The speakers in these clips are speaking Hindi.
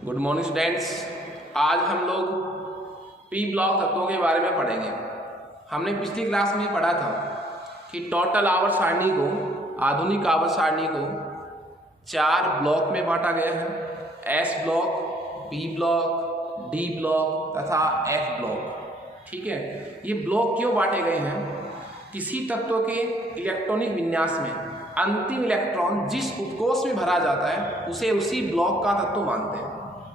Good morning students. आज हम लोग पी ब्लॉक तत्वों के बारे में पढ़ेंगे। हमने पिछली क्लास में पढ़ा था कि टोटल आवर्त सारणी को, आधुनिक आवर्त सारणी को 4 ब्लॉक में बांटा गया है। S block, P block, D block तथा एफ ब्लॉक। ठीक है, ये ब्लॉक क्यों बांटे गए हैं? किसी तत्व के इलेक्ट्रॉनिक विन्यास में अंतिम इलेक्ट्रॉन जिस उपकोष में भरा जाता है उसे उसी ब्लॉक का तत्व मानते हैं।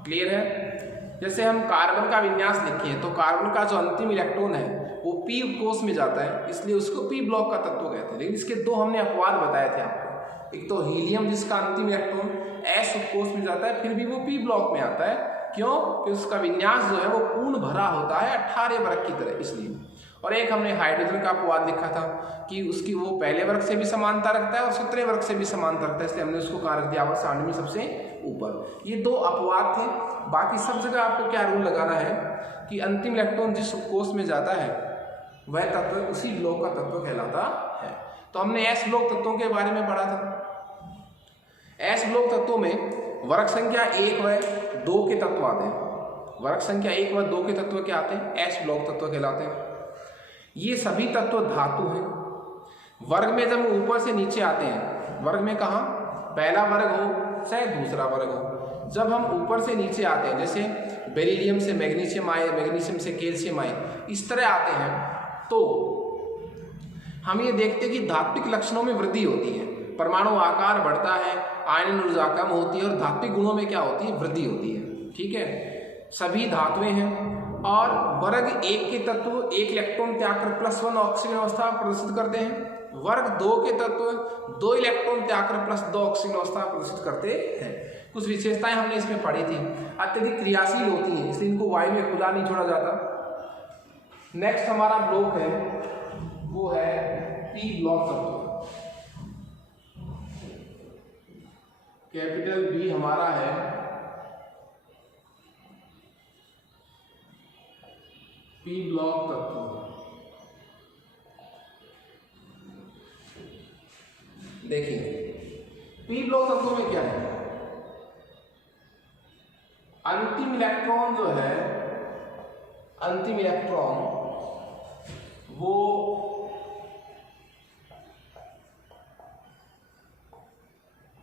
क्लियर है? जैसे हम कार्बन का विन्यास लिखें तो कार्बन का जो अंतिम इलेक्ट्रॉन है वो पी उपकोष में जाता है, इसलिए उसको पी ब्लॉक का तत्व कहते हैं। लेकिन इसके 2 हमने अपवाद बताए थे आपको। एक तो हीलियम जिसका अंतिम इलेक्ट्रॉन एस उपकोष में जाता है, फिर भी वो पी ब्लॉक में आता है। क्यों? कि उसका विन्यास जो है वो पूर्ण भरा होता है 18 वर्ग की तरह, इसलिए। और एक हमने हाइड्रोजन का अपवाद लिखा था कि उसकी वो पहले वर्ग से भी समानता रखता है और 17वें वर्ग से भी समानता रखता है, इसलिए हमने उसको कहाँ रख दिया? आवर्त सारणी में सबसे ऊपर। ये 2 अपवाद थे। बाकी सब जगह आपको क्या रूल लगाना है कि अंतिम इलेक्ट्रॉन जिस उपकोष में जाता है वह तत्व उसी ब्लॉक का तत्व कहलाता है। तो हमने एस ब्लॉक तत्वों के बारे में पढ़ा था। एस ब्लॉक तत्वों में वर्ग संख्या 1 व 2 के तत्व आते हैं। वर्ग संख्या 1 व 2 के तत्व क्या आते हैं? एस ब्लॉक तत्व कहलाते हैं। ये सभी तत्व धातु हैं। वर्ग में जब ऊपर से नीचे आते हैं, वर्ग में कहाँ? पहला वर्ग हो चाहे दूसरा वर्ग हो, जब हम ऊपर से नीचे आते हैं, जैसे बेरिलियम से मैग्नीशियम आए, मैग्नीशियम से कैल्शियम आए, इस तरह आते हैं, तो हम ये देखते हैं कि धात्विक लक्षणों में वृद्धि होती है। परमाणु आकार बढ़ता है, आयनन ऊर्जा कम होती है और धात्विक गुणों में क्या होती है? वृद्धि होती है। ठीक है, सभी धातुएं हैं। और वर्ग 1 के तत्व 1 इलेक्ट्रॉन त्याग कर +1 ऑक्सीजन अवस्था प्रदर्शित करते हैं। वर्ग 2 के तत्व 2 इलेक्ट्रॉन त्याग कर +2 ऑक्सीजन अवस्था प्रदर्शित करते हैं। कुछ विशेषताएं हमने इसमें पढ़ी थी। अत्यधिक क्रियाशील होती हैं, इसलिए इनको वायु में खुला नहीं छोड़ा जाता। नेक्स्ट हमारा ब्लॉक है वो है पी ब्लॉक तत्व। कैपिटल बी हमारा है पी ब्लॉक तत्व। देखिए, पी ब्लॉक तत्वों में क्या है? अंतिम इलेक्ट्रॉन जो है, अंतिम इलेक्ट्रॉन वो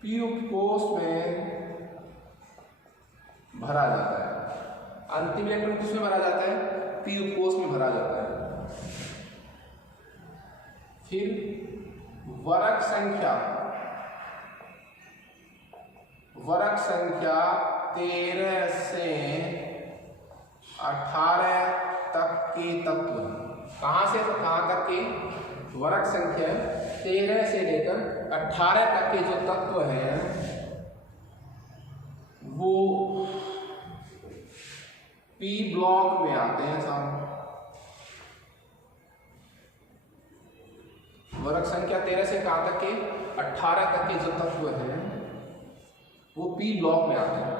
पी उपकोष में भरा जाता है। अंतिम इलेक्ट्रॉन किस में भरा जाता है? पी उपकोष में भरा जाता है। फिर वर्ग संख्या 13 से 18 तक के तत्व। कहां से तो कहां तक के? वर्ग संख्या 13 से लेकर 18 तक के जो तत्व हैं वो पी ब्लॉक में आते हैं। सामने वर्ग संख्या 13 से कहां तक के? 18 तक के जो तत्व हैं वो पी ब्लॉक में आते हैं।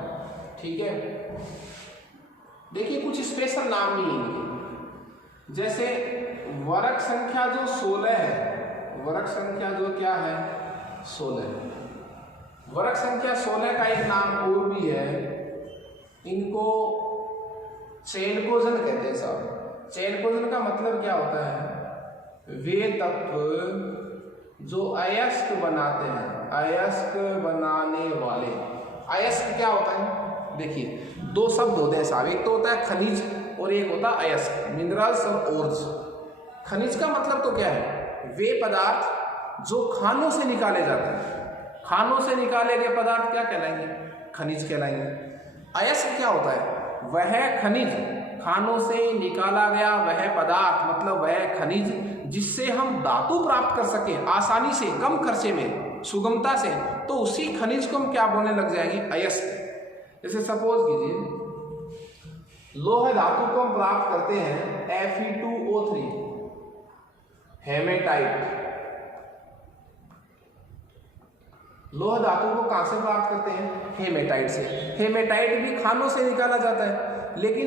ठीक है, देखिए कुछ स्पेशल नाम भी इनके, जैसे वर्ग संख्या जो 16 है, वर्ग संख्या जो क्या है? 16। वर्ग संख्या 16 का एक नाम और भी है, इनको चैलकोजन कहते हैं साहब। चैलकोजन का मतलब क्या होता है? वे तत्व जो अयस्क बनाते हैं, अयस्क बनाने वाले। अयस्क क्या होता है? देखिए 2 शब्द होते हैं साहब, एक तो होता है खनिज और एक होता है अयस्क, मिनरल्स और ओर्स। खनिज का मतलब तो क्या है? वे पदार्थ जो खानों से निकाले जाते हैं। खानों से निकाले गए पदार्थ क्या कहलाएंगे? खनिज कहलाएंगे। अयस्क क्या होता है? वह खनिज, खानों से निकाला गया वह पदार्थ, मतलब वह खनिज जिससे हम धातु प्राप्त कर सकें आसानी से, कम खर्चे में, सुगमता से, तो उसी खनिज को हम क्या बोलने लग जाएंगे? अयस्क। जैसे सपोज कीजिए लोह धातु को हम प्राप्त करते हैं Fe2O3, हेमेटाइट। लोह धातु को कहां से प्राप्त करते हैं? हेमेटाइट से। हेमेटाइट भी खानों से निकाला जाता है, लेकिन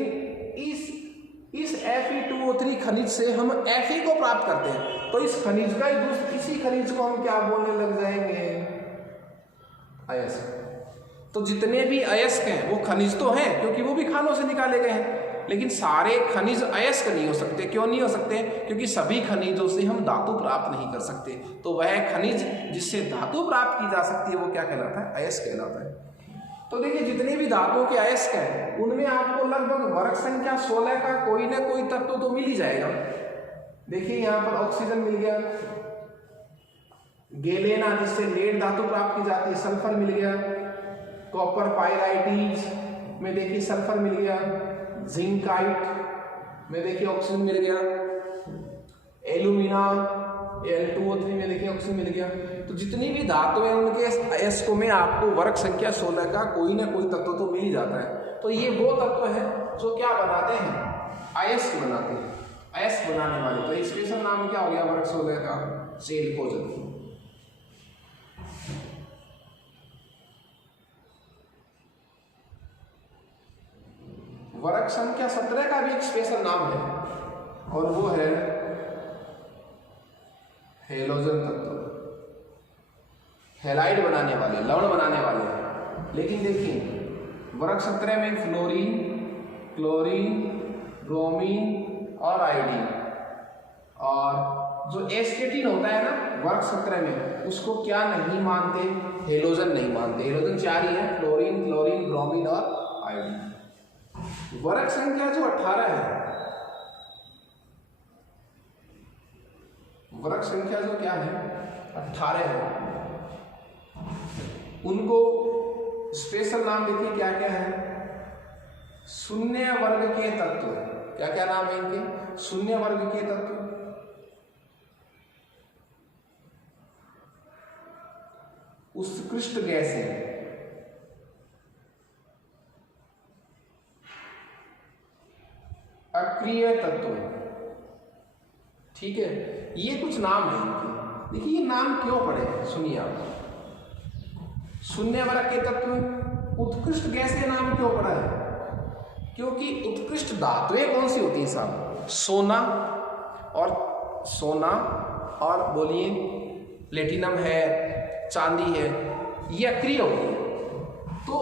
इस Fe2O3 खनिज से हम Fe को प्राप्त करते हैं, तो इस खनिज का इसी खनिज को हम क्या बोलने लग जाएंगे? अयस्क। तो जितने भी अयस्क हैं वो खनिज तो हैं, क्योंकि वो भी खानों से निकाले गए हैं, लेकिन सारे खनिज अयस्क नहीं हो सकते। क्यों नहीं हो सकते? क्योंकि सभी खनिजों से हम धातु प्राप्त नहीं कर सकते। तो वह खनिज जिससे धातु प्राप्त की जा सकती है वो क्या कहलाता है? अयस्क कहलाता है। तो देखिए, जितने भी धातुओं के अयस्क हैं उनमें आपको लगभग वर्ग संख्या 16 का कोई ना कोई तत्व तो मिल ही जाएगा। देखिए, यहाँ पर ऑक्सीजन मिल गया, गैलेना जिससे लेड धातु प्राप्त की जाती है, सल्फर मिल गया, कॉपर पाइराइटीज में देखिए सल्फर मिल गया, जिंकाइट में देखिए ऑक्सीजन मिल गया, एल्यूमिना Al2O3 में देखिए ऑक्सीजन मिल गया। तो जितनी भी धातु है उनके अयस्कों में आपको वर्ग संख्या 16 का कोई ना कोई तत्व तो मिल ही जाता है। तो ये वो तत्व है जो क्या बनाते हैं? अयस्क बनाते हैं, अयस्क बनाने वाले। तो स्पेशल नाम क्या हो गया वर्ग 16 का? चेल्कोजन। वर्ग संख्या 17 का भी एक स्पेशल नाम है और वो है हेलोजन तत्व, हेलाइड बनाने वाले, लवण बनाने वाले। लेकिन देखिए, वर्ग 17 में फ्लोरीन, क्लोरीन, ब्रोमीन और आयोडीन, और जो एस्केटीन होता है ना वर्ग 17 में, उसको क्या नहीं मानते? हेलोजन नहीं मानते। हेलोजन 4 ही है, फ्लोरीन, क्लोरीन, ब्रोमीन और आयोडीन। वर्ग संख्या जो 18 है, वर्ग संख्या जो क्या है 18 है, उनको स्पेशल नाम देखिए क्या क्या है? शून्य वर्ग के तत्व। क्या क्या नाम है इनके? शून्य वर्ग के तत्व, उत्कृष्ट गैसें, अक्रिय तत्व। ठीक है, ये कुछ नाम है इनके। देखिए, ये नाम क्यों पड़े सुनिए आप। शून्य वर्ग के तत्व, उत्कृष्ट गैसें नाम क्यों पड़ा है? क्योंकि उत्कृष्ट धातुएं कौन सी होती है साहब? सोना और बोलिए प्लेटिनम है, चांदी है, ये अक्रिय होती है। तो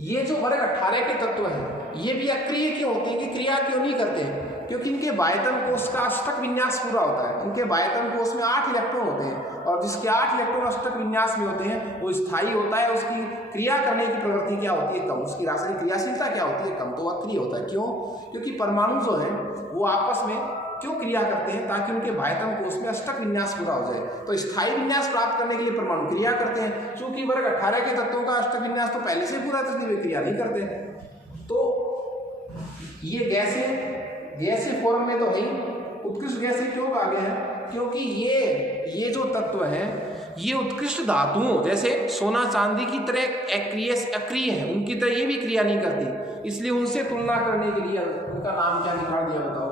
ये जो वर्ग 18 के तत्व है ये भी अक्रिय क्यों होते हैं? कि क्रिया क्यों नहीं करते? क्योंकि इनके बायतन कोष का अष्टक विन्यास पूरा होता है। इनके बायतन कोष में 8 इलेक्ट्रॉन होते हैं और जिसके 8 इलेक्ट्रॉन अष्टक विन्यास में होते हैं वो स्थायी होता है। उसकी क्रिया करने की प्रवृत्ति क्या होती है? कम। उसकी रासायनिक क्रियाशीलता क्या होती है? कम। तो अक्रिय होता है। क्यों? क्योंकि परमाणु जो है वो आपस में क्यों क्रिया करते हैं? ताकि उनके बायतन कोष में अष्टक विन्यास पूरा हो जाए। तो स्थायी विन्यास प्राप्त करने के लिए परमाणु क्रिया करते हैं। चूंकि वर्ग 18 के तत्वों का अष्टक विन्यास तो पहले से पूरा था, इसलिए वे क्रिया नहीं करते। तो ये गैसीय फॉर्म में तो है ही। उत्कृष्ट गैसीय क्यों कहा गया है? क्योंकि ये जो तत्व हैं ये उत्कृष्ट धातुओं जैसे सोना चांदी की तरह अक्रिय है, उनकी तरह ये भी क्रिया नहीं करती। इसलिए उनसे तुलना करने के लिए उनका नाम क्या निकाल दिया बताओ?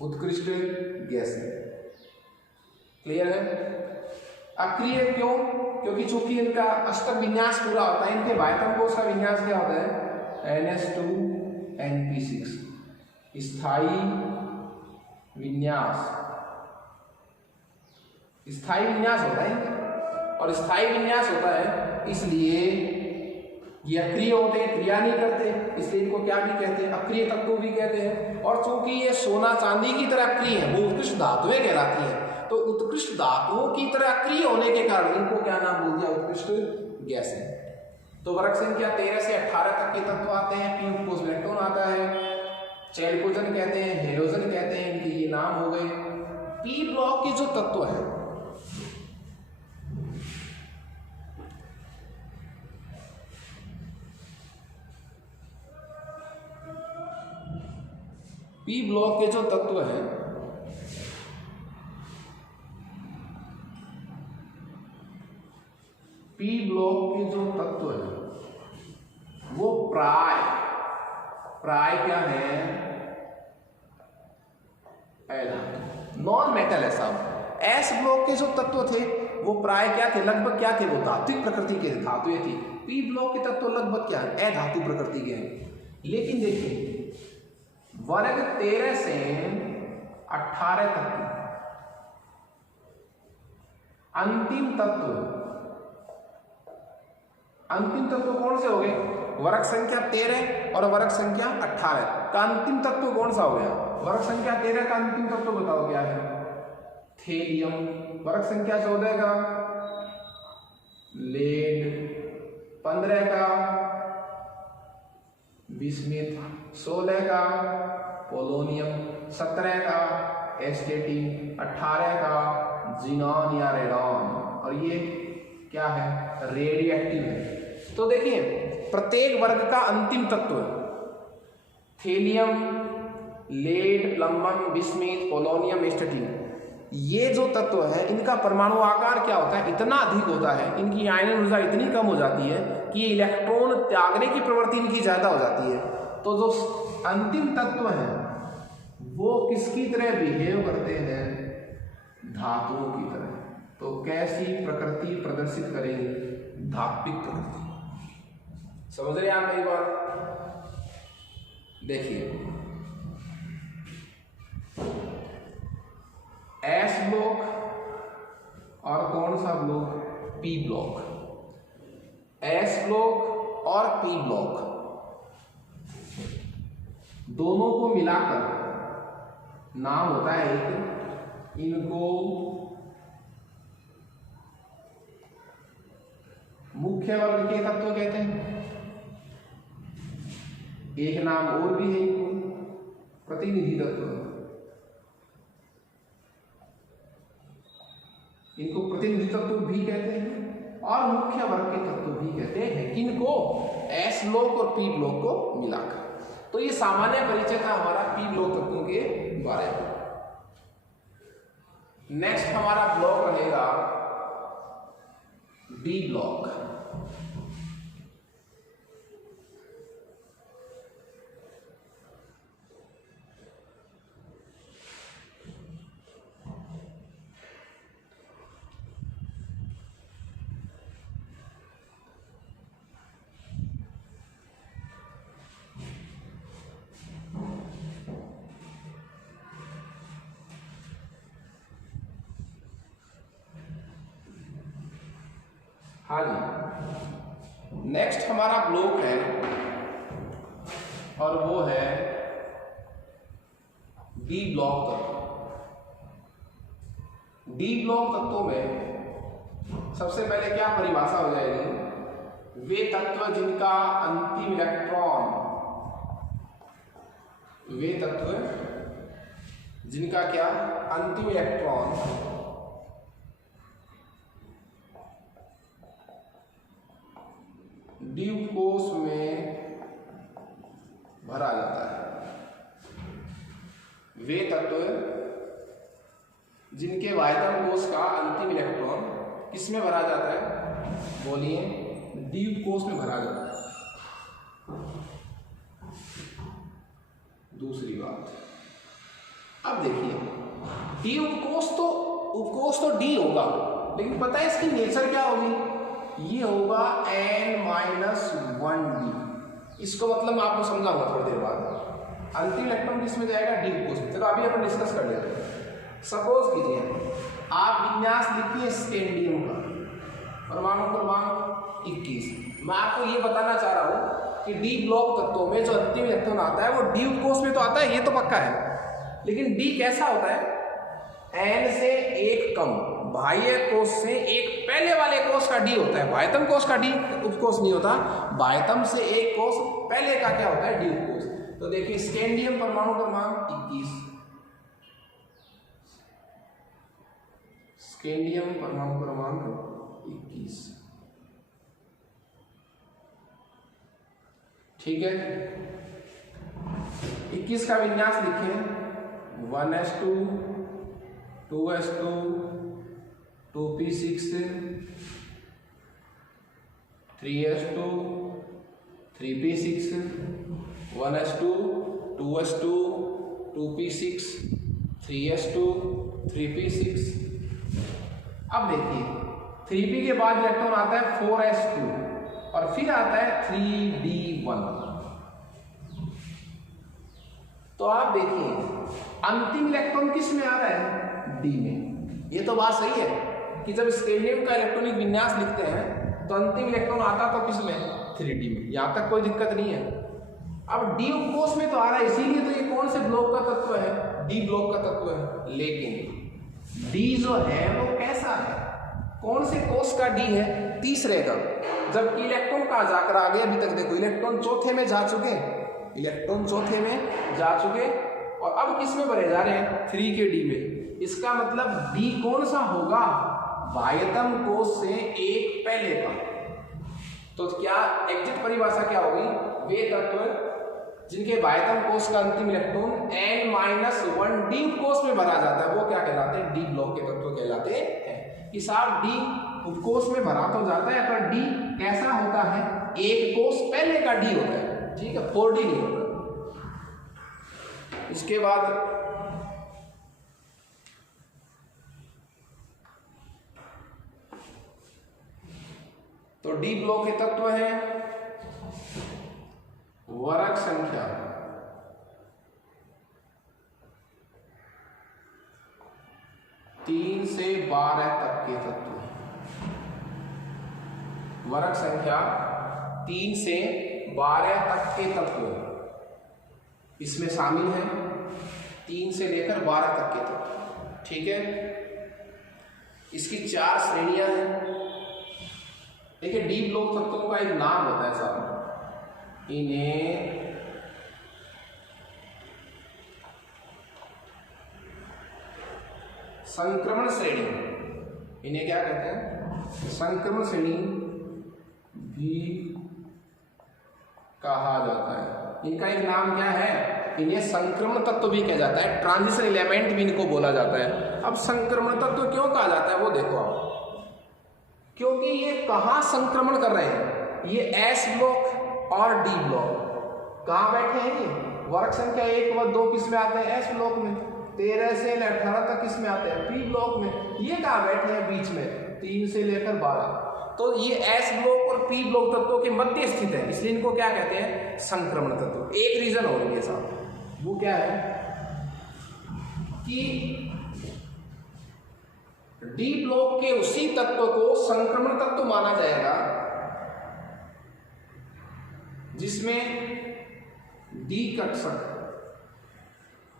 उत्कृष्ट गैसीय। क्लियर है? अक्रिय क्यों? क्योंकि चूंकि इनका अष्टक विन्यास पूरा होता है। इनके बायतन कोष का विन्यास क्या होता है? NH2NP6, स्थायी विन्यास। स्थायी विन्यास होता है और स्थायी विन्यास होता है इसलिए ये अक्रिय होते हैं, क्रिया नहीं करते, इसलिए इनको क्या भी कहते हैं? अक्रिय तत्व भी कहते हैं। और चूंकि ये सोना चांदी की तरह अक्रिय है, वो उत्कृष्ट धातुएं कहलाती है। तो उत्कृष्ट धातुओं की तरह अक्रिय होने के कारण इनको क्या नाम बोल दिया? उत्कृष्ट गैस है। तो वर्ग संख्या 13 से 18 तक के तत्व आते हैं। पी पोजमेंटोन आता है, चेल्कोजन कहते हैं, हेलोजन कहते हैं, इनके ये नाम हो गए। पी ब्लॉक के जो तत्व हैं पी ब्लॉक के जो तत्व हैं पी ब्लॉक के जो तत्व हैं वो प्राय क्या है? नॉन मेटल है साहब। एस ब्लॉक के जो तत्व थे वो प्राय क्या थे? लगभग क्या थे? वो धात्विक प्रकृति के धातुएं थी। पी ब्लॉक के तत्व लगभग क्या है? अधातु प्रकृति के हैं। लेकिन देखिए, वर्ग 13 से 18 तक अंतिम तत्व अंतिम तत्व कौन से हो गए? वर्ग संख्या 13 और वर्ग संख्या 18 का अंतिम तत्व कौन सा हो गया? वर्ग संख्या 13 का अंतिम तत्व बताओ क्या है? थेलियम। वर्ग संख्या 14 का लेड, 15 का बिस्मिथ, 16 का पोलोनियम, 17 का एस्टेटिन, 18 का जिनॉन या रेडॉन, और ये क्या है? रेडियोएक्टिव है। तो देखिए प्रत्येक वर्ग का अंतिम तत्व thallium, lead, plumbum, bismuth, polonium, astatine, ये जो तत्व है इनका परमाणु आकार क्या होता है? इतना अधिक होता है, इनकी आयनन ऊर्जा इतनी कम हो जाती है कि इलेक्ट्रॉन त्यागने की प्रवृत्ति इनकी ज्यादा हो जाती है। तो जो अंतिम तत्व है वो किसकी तरह बिहेव करते हैं? धातुओं की तरह। तो कैसी प्रकृति प्रदर्शित करेंगे? धात्विक प्रकृति। समझ रहे हैं आप मेरी बात? देखिए एस ब्लॉक और कौन सा block? P block. S block और पी ब्लॉक दोनों को मिलाकर नाम होता है एक, इनको मुख्य वर्ग के तत्व कहते हैं। एक नाम और भी है इनको प्रतिनिधि तत्व, इनको प्रतिनिधि तत्व भी कहते हैं और मुख्य वर्ग के तत्व भी कहते हैं। किनको? एस ब्लॉक और पी ब्लॉक को मिलाकर। तो ये सामान्य परिचय था हमारा पी ब्लॉक तत्वों के बारे में। नेक्स्ट हमारा ब्लॉक रहेगा डी ब्लॉक। हाँ जी, नेक्स्ट हमारा ब्लॉक है और वो है डी ब्लॉक तत्व। डी ब्लॉक तत्वों में सबसे पहले क्या परिभाषा हो जाएगी? वे तत्व जिनका अंतिम इलेक्ट्रॉन, वे तत्व जिनका क्या? अंतिम इलेक्ट्रॉन डी कोश में भरा जाता है। वे तत्व जिनके वायतन कोश का अंतिम इलेक्ट्रॉन किस में भरा जाता है? बोलिए, डी कोश में भरा जाता है। दूसरी बात, अब देखिए डी उपकोष तो डी होगा, लेकिन पता है इसकी नेचर क्या होगी? ये होगा n-1d। इसको मतलब मैं आपको समझाऊंगा थोड़ी देर बाद। अंतिम इलेक्ट्रॉन किस में जाएगा? डी कोश में। चलो अभी अपन डिस्कस कर लेते हैं। सपोज कीजिए आप विन्यास लिखिए स्कैंडियम का, परमाणु क्रमांक 21। मैं आपको ये बताना चाह रहा हूँ कि डी ब्लॉक तत्वों में जो अंतिम इलेक्ट्रॉन आता है वो डी कोश में तो आता है, ये तो पक्का है, लेकिन डी कैसा होता है? n से एक कम, बाह्य कोश से एक पहले वाले कोश का डी होता है। बाह्यतम कोश का डी उपकोष नहीं होता, बाह्यतम से एक कोश पहले का क्या होता है? डी उपकोष। तो देखिए स्कैंडियम परमाणु क्रमांक 21, स्कैंडियम परमाणु क्रमांक 21, ठीक है। 21 का विन्यास लिखें 1s2 2s2 2p6 3s2 3p6 1s2 2s2 2p6 3s2 3p6। अब देखिए 3p के बाद इलेक्ट्रॉन आता है 4s2 और फिर आता है 3d1। तो आप देखिए अंतिम इलेक्ट्रॉन किस में आ रहा है? डी में। ये तो बात सही है कि जब स्कैंडियम का इलेक्ट्रॉनिक विन्यास लिखते हैं तो अंतिम इलेक्ट्रॉन आता तो किस में, 3d में, यहाँ तक कोई दिक्कत नहीं है। अब डी कोष में तो आ रहा है, इसीलिए तो ये कौन से ब्लॉक का तत्व है, डी ब्लॉक का तत्व है। लेकिन डी जो है वो कैसा है, कौन से कोष का डी है, तीसरे का। जबकि इलेक्ट्रॉन कहाँ जाकर आ गए, अभी तक देखो इलेक्ट्रॉन चौथे में जा चुके, इलेक्ट्रॉन चौथे में जा चुके और अब किस में भरे जा रहे हैं, 3 के डी में। इसका मतलब डी कौन सा होगा, बाह्यतम कोष से एक पहले का। तो क्या एग्जिट परिभाषा क्या होगी, वे तत्व जिनके बाह्यतम कोष का अंतिम इलेक्ट्रॉन n-1 डी कोष में भरा जाता है वो क्या कहलाते हैं, डी ब्लॉक के तत्व कहलाते हैं। कि साहब डी कोष में भरा तो जाता है पर डी कैसा होता है, एक कोष पहले का डी होता है, ठीक है, 4d नहीं होता। इसके बाद तो डी ब्लॉक के तत्व है वर्ग संख्या 3 से 12 तक के तत्व, वर्ग संख्या 3 से 12 तक के तत्व इसमें शामिल है, 3 से लेकर 12 तक के तत्व, ठीक है। इसकी 4 श्रेणियां हैं। देखिए डी ब्लॉक तत्वों का एक नाम होता है साहब, इन्हें संक्रमण श्रेणी, इन्हें क्या कहते हैं, संक्रमण श्रेणी भी कहा जाता है। इनका एक नाम क्या है, इन्हें संक्रमण तत्व भी कहा जाता है, ट्रांजिशन एलिमेंट भी इनको बोला जाता है। अब संक्रमण तत्व क्यों कहा जाता है वो देखो आप, क्योंकि ये कहाँ संक्रमण कर रहे हैं, ये एस ब्लॉक और डी ब्लॉक कहाँ बैठे हैं, ये वर्ग संख्या 1 व 2 किस में आते हैं, एस ब्लॉक में, 13 से 18 तक किस में आते हैं, पी ब्लॉक में। ये कहाँ बैठे हैं, बीच में 3 से लेकर 12। तो ये एस ब्लॉक और पी ब्लॉक तत्वों के मध्य स्थित है, इसलिए इनको क्या कहते हैं, संक्रमण तत्व। एक रीजन और है साहब, वो क्या है कि डी ब्लॉक के उसी तत्व को संक्रमण तत्व माना जाएगा जिसमें डी कक्षक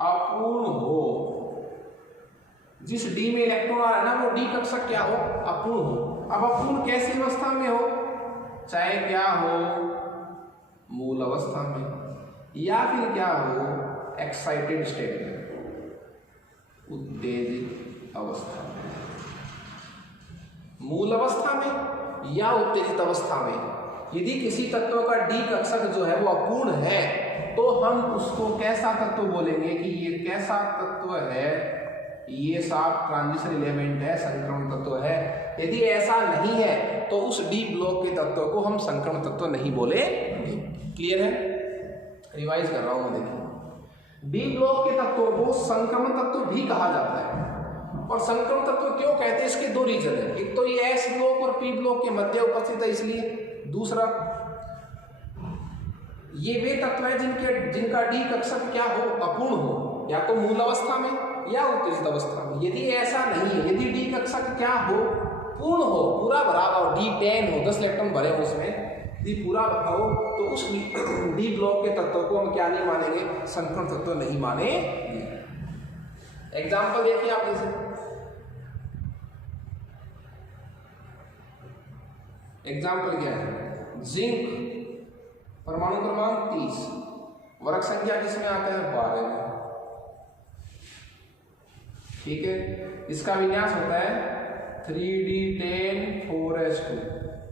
अपूर्ण हो। जिस डी में इलेक्ट्रॉन आ रहा है ना वो डी कक्षक क्या हो, अपूर्ण हो। अब अपूर्ण कैसी अवस्था में हो, चाहे क्या हो, मूल अवस्था में या फिर क्या हो, एक्साइटेड स्टेट में, उत्तेजित अवस्था में। मूल अवस्था में या उत्तेजित अवस्था में यदि किसी तत्व का डी कक्षक जो है वो अपूर्ण है तो हम उसको कैसा तत्व बोलेंगे कि ये कैसा तत्व है, ये साफ ट्रांजिशन एलिमेंट है, संक्रमण तत्व है। यदि ऐसा नहीं है तो उस डी ब्लॉक के तत्व को हम संक्रमण तत्व नहीं बोले। क्लियर है, रिवाइज कर रहा हूं मैं, देखिए डी ब्लॉक के तत्वों को संक्रमण तत्व भी कहा जाता है। और संक्रमण तत्व क्यों कहते हैं, इसके 2 रीजन है। एक तो ये एस ब्लॉक और पी ब्लॉक के मध्य उपस्थित है इसलिए, दूसरा ये वे तत्व है जिनका डी कक्षक क्या हो, अपूर्ण हो, या तो मूल अवस्था में या उत्तेजित अवस्था में। यदि ऐसा नहीं है, यदि डी कक्षक क्या हो, पूर्ण हो, पूरा भरा हो, D10 हो, 10 इलेक्ट्रॉन भरे हो उसमें, यदि पूरा भरा हो तो उस डी ब्लॉक के तत्व को हम क्या नहीं मानेंगे, संक्रमण तत्व नहीं मानेंगे। एग्जाम्पल देखिए आप, जैसे एग्जाम्पल क्या है, जिंक परमाणु क्रमांक 30, वर्ग संख्या किसमें आता है, 12 में, ठीक है। इसका विन्यास होता है 3d10 4s2,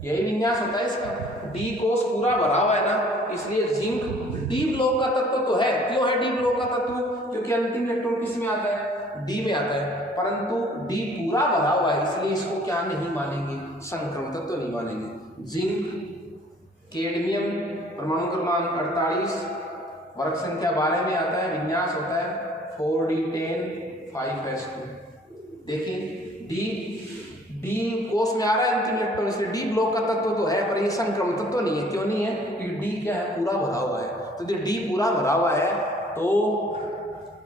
यही विन्यास होता है इसका। डी कोष पूरा भरा हुआ है ना, इसलिए जिंक डी ब्लॉक का तत्व तो है। क्यों है डी ब्लॉक का तत्व, क्योंकि अंतिम इलेक्ट्रॉन किस में आता है, डी में आता है, परंतु डी पूरा भरा हुआ है इसलिए इसको क्या नहीं मानेंगे, संक्रमण तत्व नहीं मानेंगे। जिंक कैडमियम परमाणु क्रमांक 48, वर्ग संख्या 12 में आता है, विन्यास होता है 4d10 5s2। देखिए डी कोष में आ रहा है अंतिम इलेक्ट्रॉन, इसलिए डी ब्लॉक का तत्व तो है पर ये संक्रमण तत्व नहीं है। क्यों नहीं है, क्योंकि डी क्या है, पूरा भरा हुआ है। तो यदि डी पूरा भरा हुआ है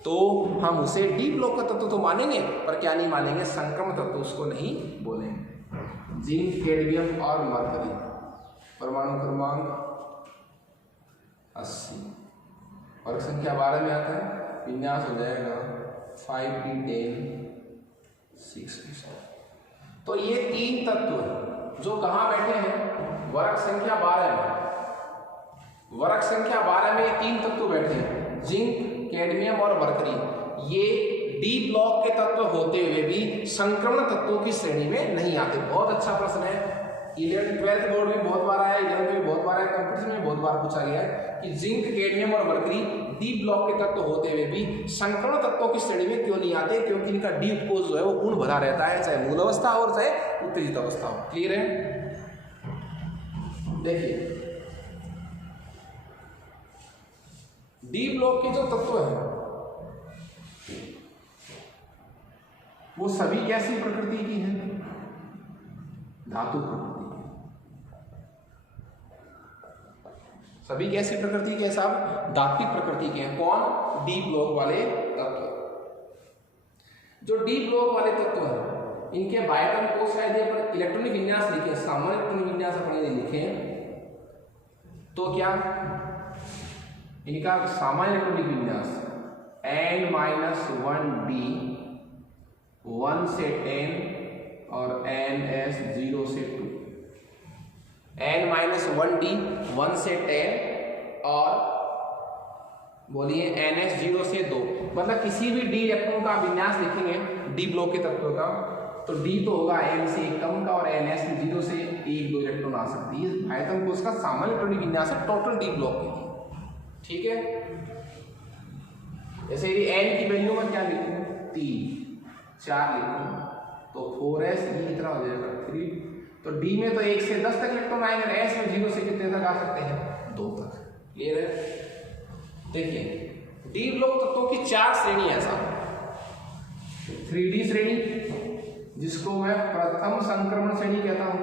तो हम उसे डी ब्लॉक का तत्व तो मानेंगे पर क्या नहीं मानेंगे, संक्रमण तत्व उसको नहीं बोलेंगे। जिंक, कैडमियम और मरकरी। परमाणु क्रमांक 80। वर्ग संख्या 12 में आता है। विन्यास हो जाएगा 5d10 6। तो ये 3 तत्व जो कहाँ बैठे हैं, वर्ग संख्या 12 में। वर्ग संख्या 12 में ये 3 तत्व बैठे हैं, जिंक, कैडमियम और मरकरी। ये डी ब्लॉक के तत्व होते हुए भी संक्रमण तत्वों की श्रेणी में नहीं आते। बहुत अच्छा प्रश्न है, 11th-12th बोर्ड में बहुत बार आया, 11th में बहुत बार आया, कंप्यूटर में बहुत बार पूछा गया है कि जिंक, कैडमियम और मरकरी डी ब्लॉक के तत्व होते हुए भी संक्रमण तत्वों की श्रेणी में क्यों नहीं आते? क्योंकि इनका डी उपकोष जो है वो गुण भरा रहता है, चाहे मूल अवस्था और चाहे उत्तेजित अवस्था हो। क्लियर है? देखिए, डी ब्लॉक के जो तत्व है वो सभी कैसी प्रकृति की हैं? धातु प्रकृति की। सभी कैसी प्रकृति के साहब? धात्विक प्रकृति के हैं। कौन? डी ब्लॉक वाले तत्व। जो डी ब्लॉक वाले तत्व हैं इनके बायोटम को शायद अपन इलेक्ट्रॉनिक विन्यास लिखे, सामान्य इलेक्ट्रॉनिक विन्यास अपने लिखे, तो क्या इनका सामान्य इलेक्ट्रॉनिक विन्यास N-1D 1 से 10 और NS 0 से 2। N-1D 1 से 10 और बोलिए NS 0 से 2। मतलब किसी भी डी इलेक्ट्रॉन का विन्यास लिखेंगे डी ब्लॉक के तत्व का, तो डी तो होगा N से कम का और NS 0 से 1-2 इलेक्ट्रॉन आ सकती है। आयतन कोश का सामान्य इलेक्ट्रॉनिक विन्यास है टोटल डी ब्लॉक के लिए। ठीक है, जैसे यदि N की वैल्यू में क्या लिखूं? 3, 4 लिखूं तो 4s ये कितना हो जाएगा? 3। तो D में तो 1 से 10 तक इलेक्ट्रॉन आएंगे, S में 0 से कितने तक आ सकते हैं? 2 तक। क्लियर है? देखिए, डी ब्लॉक तत्वों की 4 श्रेणी है साहब। 3D श्रेणी जिसको मैं प्रथम संक्रमण श्रेणी कहता हूं,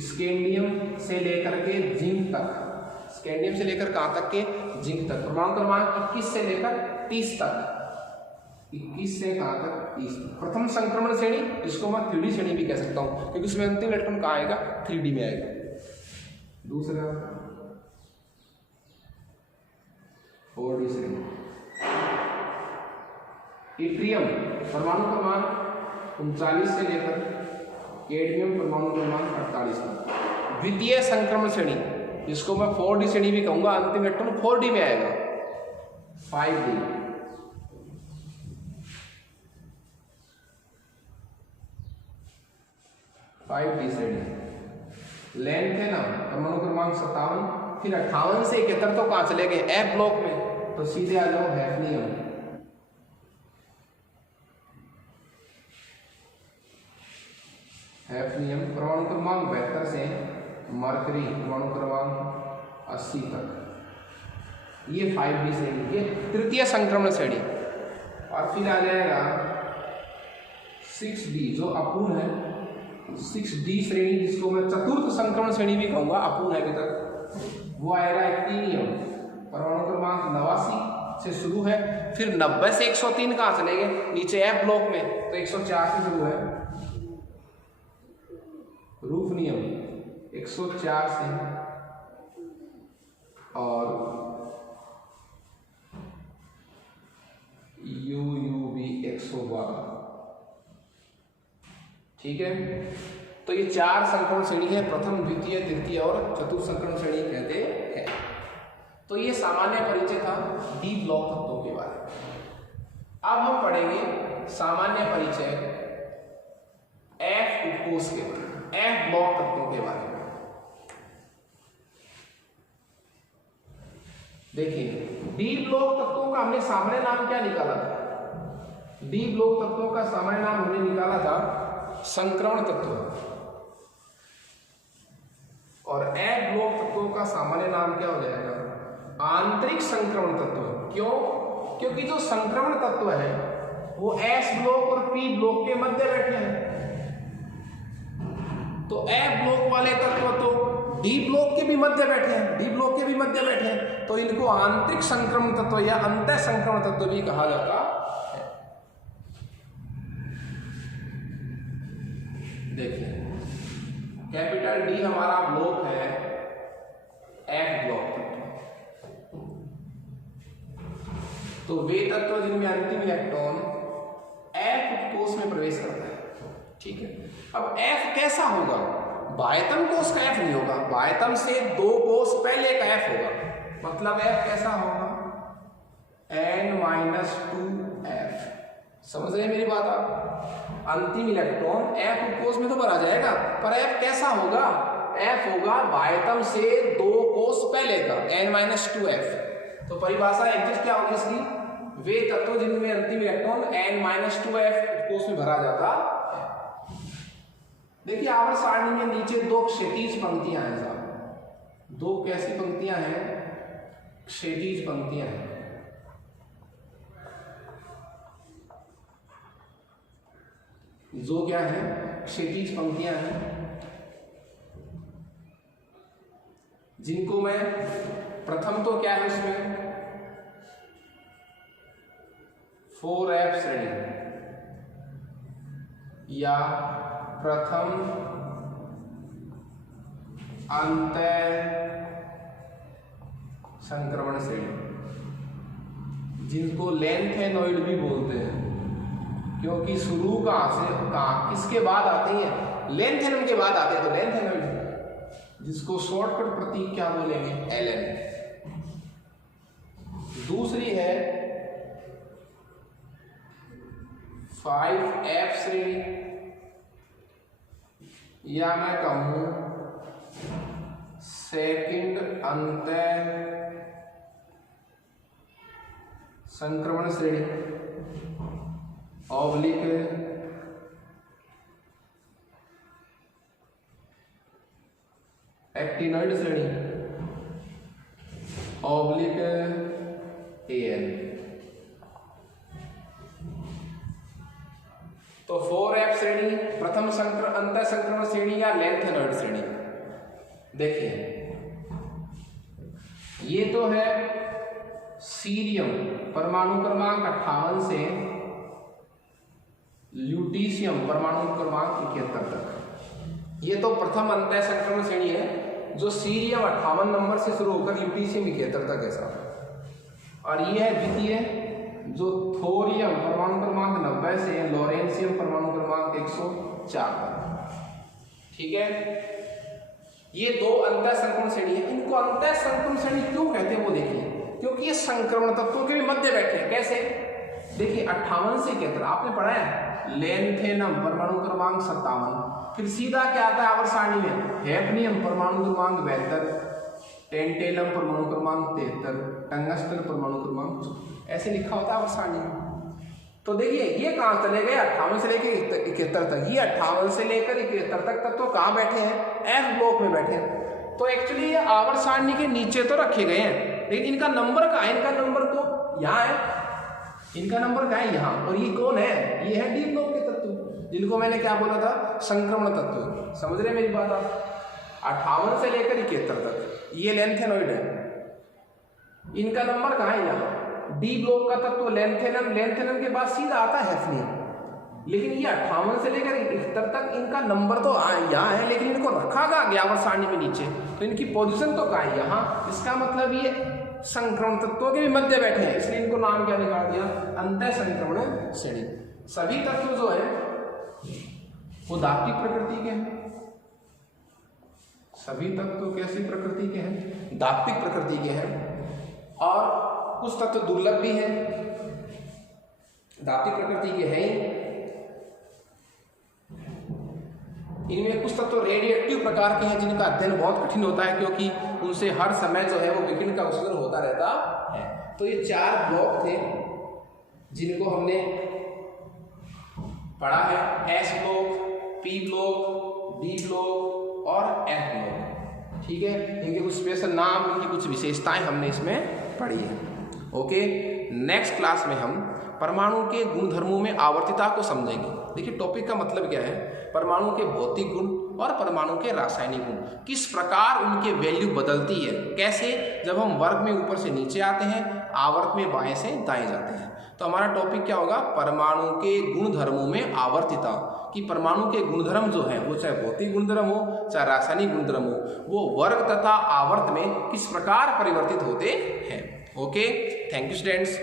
स्कैंडियम से लेकर के जिंक तक। स्कैंडियम से लेकर कहां तक के? जिंक तक। परमाणु क्रमांक 21 से लेकर 30 तक। 21 से कहां तक? 30 तक। प्रथम संक्रमण श्रेणी जिसको मैं 3D श्रेणी भी कह सकता हूं, क्योंकि उसमें अंतिम इलेक्ट्रॉन कहां आएगा? 3D में आएगा। दूसरा 4D श्रेणी। इट्रियम परमाणु क्रमांक 39 से लेकर कैडमियम परमाणु क्रमांक 48 तक। द्वितीय संक्रमण श्रेणी जिसको मैं 4D श्रेणी भी कहूंगा, अंतिम इलेक्ट्रॉन 4D में आएगा। 5D। 5D श्रेणी। लेंथ है ना परमाणु क्रमांक 57, फिर 58 से 71 तो कहां चले गए? F ब्लॉक में, तो सीधे आ जाओ हैफनियम। हैफनियम परमाणु क्रमांक 72 से मरकरी परमाणु क्रमांक 80 तक। ये 5D श्रेणी, ये तृतीय संक्रमण श्रेणी। और फिर आ जाएगा 6D जो अपूर्ण है। 6D श्रेणी जिसको मैं चतुर्थ संक्रमण श्रेणी भी कहूंगा, अपूर्ण है अभी तक। वो आएगा एक्टिनियम परमाणु क्रमांक 89 से शुरू है, फिर 90 से 103 कहां चले गए? नीचे F ब्लॉक में, तो 104 से शुरू है। रूफनियम 104 से और UUV 112। ठीक है, तो ये 4 संक्रमण श्रेणी है, प्रथम, द्वितीय, तृतीय और चतुर्थ संक्रमण श्रेणी कहते हैं। तो ये सामान्य परिचय था डी ब्लॉक तत्वों के बारे में। अब हम पढ़ेंगे सामान्य परिचय F उपकोष के बारे में, F ब्लॉक तत्वों के बारे में। देखिए, डी ब्लॉक तत्वों का हमने सामान्य नाम क्या निकाला था? डी ब्लॉक तत्वों का सामान्य नाम हमने निकाला था संक्रमण तत्व, और F ब्लॉक तत्वों का सामान्य नाम क्या हो जाएगा? आंतरिक संक्रमण तत्व। क्यों? क्योंकि जो संक्रमण तत्व है वो S ब्लॉक और P ब्लॉक के मध्य बैठे हैं। तो F ब्लॉक वाले तत्व तो D ब्लॉक के भी मध्य बैठे हैं, D ब्लॉक के भी मध्य बैठे हैं, तो इनको आंतरिक संक्रमण तत्व या अंतः संक्रमण तत्व भी कहा जाता है। देखिए, कैपिटल डी हमारा ब्लॉक है एफ ब्लॉक तत्व। तो वे तत्व जिनमें अंतिम इलेक्ट्रॉन एफ कोष में प्रवेश करता है। ठीक है, अब एफ कैसा होगा? बाह्यतम कोष का एफ नहीं होगा, बाह्यतम से 2 कोष पहले का एफ होगा। मतलब एफ कैसा होगा? n-2f। समझ रहे हैं मेरी बात आप? अंतिम इलेक्ट्रॉन एफ कोष में तो भरा जाएगा, पर एफ कैसा होगा? एफ होगा बाह्यतम से 2 कोष पहले का n-2f। तो परिभाषा एग्जिस्ट क्या होगी इसकी? वे तत्व जिनमें अंतिम इलेक्ट्रॉन n-2f कोष में भरा जाता है। देखिए आवर्त सारणी में नीचे 2 क्षैतिज पंक्तियां हैं साहब। 2 कैसी पंक्तियां हैं? क्षैतिज पंक्तियां हैं। जो क्या है? क्षैतिज पंक्तियां हैं, जिनको मैं प्रथम तो क्या है उसमें 4f श्रेणी या प्रथम अंतः संक्रमण श्रेणी, जिनको लैंथेनॉइड भी बोलते हैं, क्योंकि शुरू कहाँ किसके बाद आते हैं? लैंथेनम के बाद आते हैं, तो लैंथेनॉइड, जिसको शॉर्टकट प्रतीक क्या बोलेंगे? Ln। दूसरी है 5f श्रेणी, या मैं कहूं सेकंड अंतः संक्रमण श्रेणी ऑब्लिक एक्टिनॉइड श्रेणी ऑब्लिक AN। तो 4f श्रेणी, प्रथम अंतः संक्रमण श्रेणी या लैंथेनॉइड श्रेणी। देखिए ये तो है सीरियम परमाणु क्रमांक 58 से ल्यूटीशियम परमाणु क्रमांक 71 तक। ये तो प्रथम अंतः संक्रमण श्रेणी है, जो सीरियम 58 नंबर से शुरू होकर ल्यूटीशियम 71 तक है साहब। और ये है द्वितीय, जो थोरियम परमाणु क्रमांक 90 से लॉरेंशियम परमाणु क्रमांक 104 तक। ठीक है, ये 2 अंतः संक्रमण श्रेणी है। इनको अंतः संक्रमण श्रेणी क्यों कहते हैं वो देखिए, क्योंकि ये संक्रमण तत्वों के भी मध्य बैठे हैं। कैसे? देखिए 58 से 71 आपने पढ़ा है, लैंथेनम परमाणु क्रमांक 57, फिर सीधा क्या आता है आवर्त सारणी में? हैफनियम परमाणु क्रमांक 72, टेंटेलम परमाणु क्रमांक 73, टंगस्टन परमाणु क्रमांक, ऐसे लिखा होता है आवर्त सारणी में। तो देखिए ये कहाँ चले गए? 58 से लेकर 71 तक। ये 58 से लेकर 71 तक तत्व कहाँ बैठे हैं? एफ ब्लॉक में बैठे हैं। तो एक्चुअली ये आवर्त सारणी के नीचे तो रखे गए हैं, लेकिन इनका नंबर कहाँ है? इनका नंबर तो यहाँ है, इनका नंबर कहाँ है? यहाँ। और ये कौन है? ये है डी ब्लॉक के तत्व, जिनको मैंने क्या बोला था? संक्रमण तत्व। समझ रहे मेरी बात आप? 58 से लेकर 71 तक ये लैंथेनॉइड है, इनका नंबर कहाँ है? यहाँ। डी ब्लॉक का तत्व लैंथेनम, लैंथेनम के बाद सीधा आता है हैफनियम। लेकिन ये 58 से लेकर 71 तक इनका नंबर तो यहाँ है, लेकिन इनको रखा गया आवर्त सारणी में नीचे, तो इनकी पोजीशन तो कहाँ है? यहाँ। इसका मतलब ये संक्रमण तत्वों के भी मध्य बैठे हैं, इसलिए इनको नाम क्या निकाल दिया? अंतः संक्रमण श्रेणी। सभी तत्व जो है वो दात्विक प्रकृति के हैं। सभी तत्व कैसी प्रकृति के हैं? दात्विक प्रकृति के हैं। और कुछ तत्व दुर्लभ भी हैं, दात्विक प्रकृति के हैं। इनमें कुछ तत्व रेडिएटिव प्रकार के हैं, जिनका अध्ययन बहुत कठिन होता है, क्योंकि उनसे हर समय जो है वो विकिरण का उत्सर्जन होता रहता है। तो ये 4 ब्लॉक थे जिनको हमने पढ़ा है, S block, P block, D block और एफ ब्लॉक। ठीक है, इनके कुछ स्पेशल नाम, इनकी कुछ विशेषताएं हमने इसमें पढ़ी है। ओके, नेक्स्ट क्लास में हम परमाणु के गुणधर्मों में आवर्तिता को समझेंगे। देखिए टॉपिक का मतलब क्या है? परमाणु के भौतिक गुण और परमाणु के रासायनिक गुण, किस प्रकार उनके वैल्यू बदलती है, कैसे जब हम वर्ग में ऊपर से नीचे आते हैं, आवर्त में बाएं से दाएं जाते हैं। तो हमारा टॉपिक क्या होगा? परमाणु के गुण धर्मों में आवर्तिता। कि परमाणु के गुणधर्म जो है वो चाहे भौतिक गुणधर्म हो चाहे रासायनिक गुणधर्म हो वो वर्ग तथा आवर्त में किस प्रकार परिवर्तित होते हैं। Okay, thank you students.